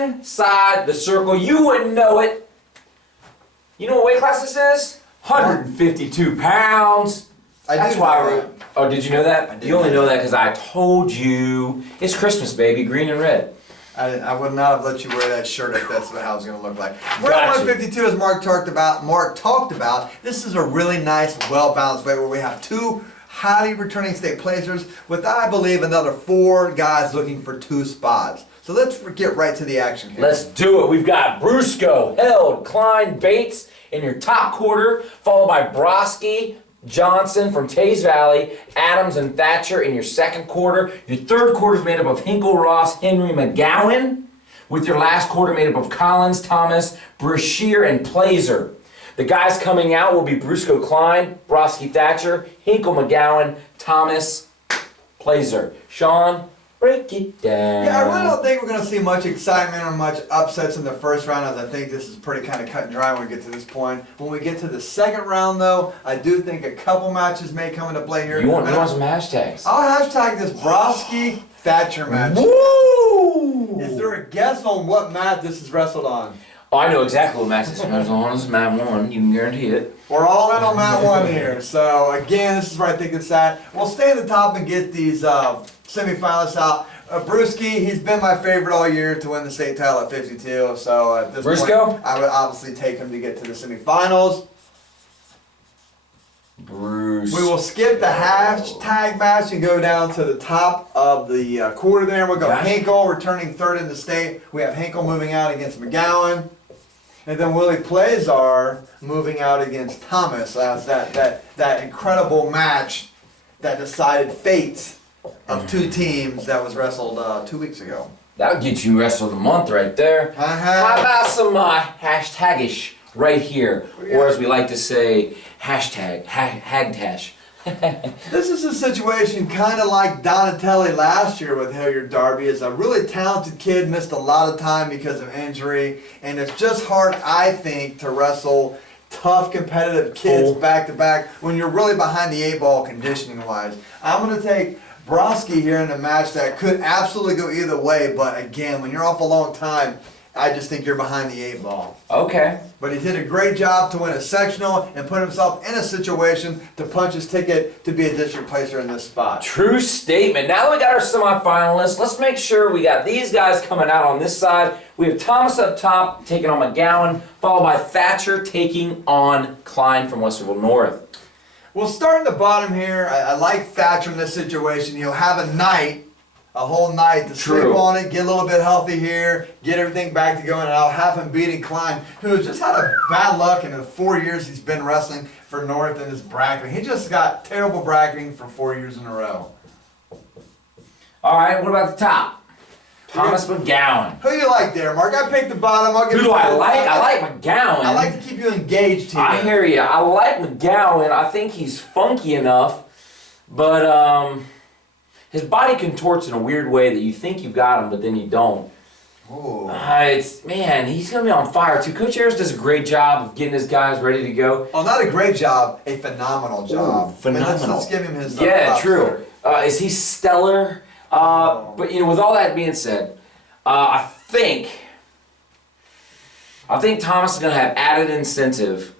inside the circle. You wouldn't know it. You know what weight class this is? 152 pounds. That's why we're... Oh, did you know that? You only know that because I told you. It's Christmas, baby. Green and red. I would not have let you wear that shirt if that's how it's going to look like. We're at 152, as Mark talked about. This is a really nice, well-balanced weight where we have two highly returning state placers with, I believe, another 4 guys looking for 2 spots. So let's get right to the action here. Let's do it. We've got Briscoe, Held, Klein, Bates in your top quarter, followed by Broski, Johnson from Taze Valley, Adams and Thatcher in your second quarter. Your third quarter is made up of Hinkle, Ross, Henry, McGowan, with your last quarter made up of Collins, Thomas, Brashear, and Plazer. The guys coming out will be Briscoe, Klein, Broski, Thatcher, Hinkle, McGowan, Thomas, Plazer. Sean, break it down. Yeah, I really don't think we're going to see much excitement or much upsets in the first round, as I think this is pretty kind of cut and dry when we get to this point. When we get to the second round, though, I do think a couple matches may come into play here. You want some hashtags? I'll hashtag this Broski-Thatcher match. Woo! Is there a guess on what mat this is wrestled on? Oh, I know exactly what match this is on. This is mat 1. You can guarantee it. We're all in on mat 1 here. So, again, this is where I think it's at. We'll stay at the top and get these semifinalists out. Brewski, he's been my favorite all year to win the state title at 52. So at this point, I would obviously take him to get to the semifinals. Bruce. We will skip the hashtag match and go down to the top of the quarter there. We'll go Hinkle returning third in the state. We have Hinkle moving out against McGowan. And then Willie Plazar moving out against Thomas as that incredible match that decided fates of 2 teams that was wrestled 2 weeks ago. That'll get you wrestle of the month right there. How about some hashtag-ish right here? Or as we like to say, hashtag, hagtash. This is a situation kind of like Donatelli last year with Hilliard Darby. Is a really talented kid, missed a lot of time because of injury, and it's just hard, I think, to wrestle tough, competitive kids back to back when you're really behind the 8 ball conditioning wise. I'm going to take Broski here in a match that could absolutely go either way, but again, when you're off a long time, I just think you're behind the 8 ball. Okay. But he did a great job to win a sectional and put himself in a situation to punch his ticket to be a district placer in this spot. True statement. Now that we got our semifinalists, let's make sure we got these guys coming out on this side. We have Thomas up top taking on McGowan, followed by Thatcher taking on Klein from Westerville North. We'll start in the bottom here. I like Thatcher in this situation. He'll have a whole night to sleep on it, get a little bit healthy here, get everything back to going, and I'll have him beating Klein, who has just had a bad luck in the 4 years he's been wrestling for North in his bracketing. He just got terrible bracketing for 4 years in a row. All right, what about the top? Thomas McGowan. Who do you like there, Mark? I picked the bottom. I'll give Who do I like? I like McGowan. I like to keep you engaged here. I hear you. I like McGowan. I think he's funky enough, but his body contorts in a weird way that you think you've got him, but then you don't. Man, he's going to be on fire, too. Coach Ayers does a great job of getting his guys ready to go. Oh, not a great job, a phenomenal job. Phenomenal. Let's give him his true. Is he stellar? But, with all that being said, I think Thomas is going to have added incentive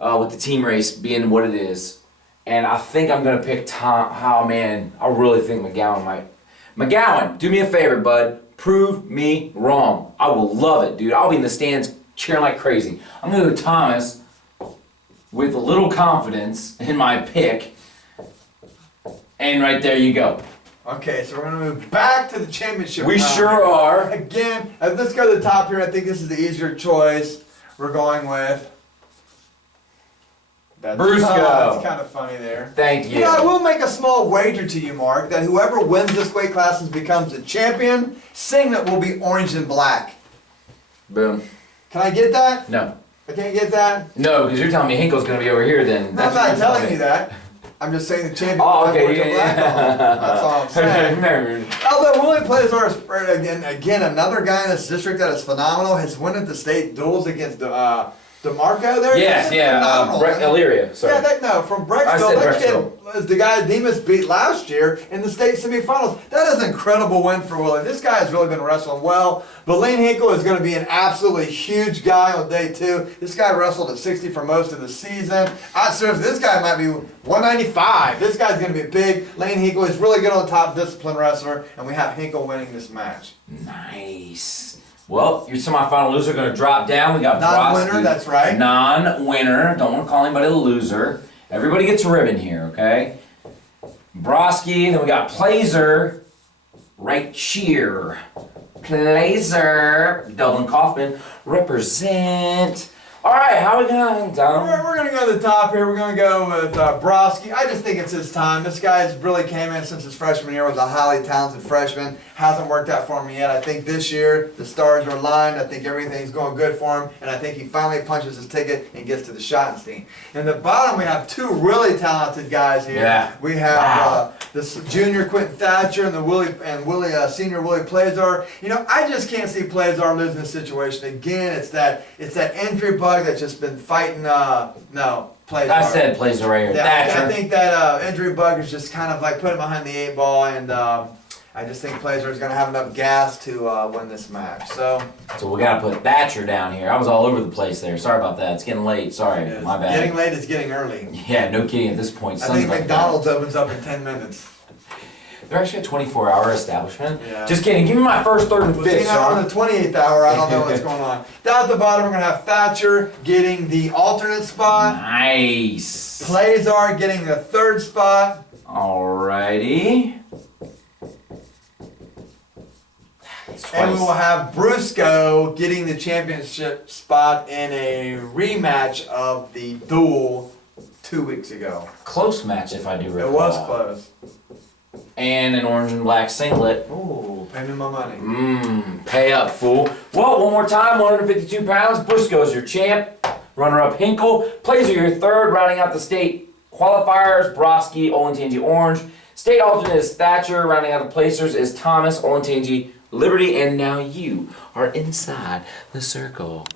with the team race being what it is. And I think I'm going to pick I really think McGowan might. McGowan, do me a favor, bud. Prove me wrong. I will love it, dude. I'll be in the stands cheering like crazy. I'm going to go Thomas with a little confidence in my pick. And right there you go. Okay, so we're going to move back to the championship. We sure are. Again, let's go to the top here. I think this is the easier choice. We're going with Briscoe. That's kind of funny there. Thank you. I will make a small wager to you, Mark, that whoever wins this weight class and becomes the champion, singlet will be orange and black. Boom. Can I get that? No. I can't get that? No, because you're telling me Hinkle's going to be over here then. I'm not telling you that. I'm just saying the champion. Oh, okay. Orange and black on. That's all I'm saying. Although Willie Plazar again, another guy in this district that is phenomenal. His win at the state duels against DeMarco there? Yes, He's phenomenal. Illyria, sorry. Yeah, from Brecksville. I said That Brecksville. kid was the guy Demas beat last year in the state semifinals. That is an incredible win for Willie. This guy has really been wrestling well. But Lane Hinkle is going to be an absolutely huge guy on day 2. This guy wrestled at 60 for most of the season. Seriously, this guy might be 195. This guy's going to be big. Lane Hinkle is really good on the top discipline wrestler, and we have Hinkle winning this match. Nice. Well, your semifinal loser going to drop down. We got Non-winner, Broski. that's right. Non-winner. Don't want to call anybody a loser. Everybody gets a ribbon here, okay? Broski, then we got Plazer right here. Plazer, Dublin Kaufman, represent. All right, how are we going, Tom? We're going to go to the top here. We're going to go with Broski. I just think it's his time. This guy's really came in since his freshman year, was a highly talented freshman. Hasn't worked out for him yet. I think this year the stars are aligned. I think everything's going good for him. And I think he finally punches his ticket and gets to the Schottenstein. In the bottom, we have 2 really talented guys here. Yeah. We have this junior Quentin Thatcher and the senior Willie Plazar. You know, I just can't see Plazar losing this situation again. It's that injury bug that's just been fighting. Plazar. I said Plazer right here. Yeah, Thatcher. I think that injury bug is just kind of like putting behind the 8 ball, and I just think Plazer is going to have enough gas to win this match. So we got to put Thatcher down here. I was all over the place there. Sorry about that. It's getting late. Sorry. My bad. Getting late is getting early. Yeah, no kidding at this point. I Sun's think about to McDonald's opens up in 10 minutes. They're actually a 24-hour establishment. Yeah. Just kidding. Give me my first, third, and Well, fifth, see, now on son. the 28th hour, I don't know what's going on. Down at the bottom, we're going to have Thatcher getting the alternate spot. Nice. Plazar getting the 3rd spot. Alrighty. And we will have Brusco getting the championship spot in a rematch of the duel 2 weeks ago. Close match, if I do recall. It was close. And an orange and black singlet. Ooh, pay me my money. Pay up, fool. Well, one more time, 152 pounds. Briscoe's your champ. Runner-up Hinkle. Plazer your 3rd, rounding out the state qualifiers. Broski, Olentangy Orange. State alternate is Thatcher. Rounding out the placers is Thomas, Olentangy Liberty. And now you are inside the circle.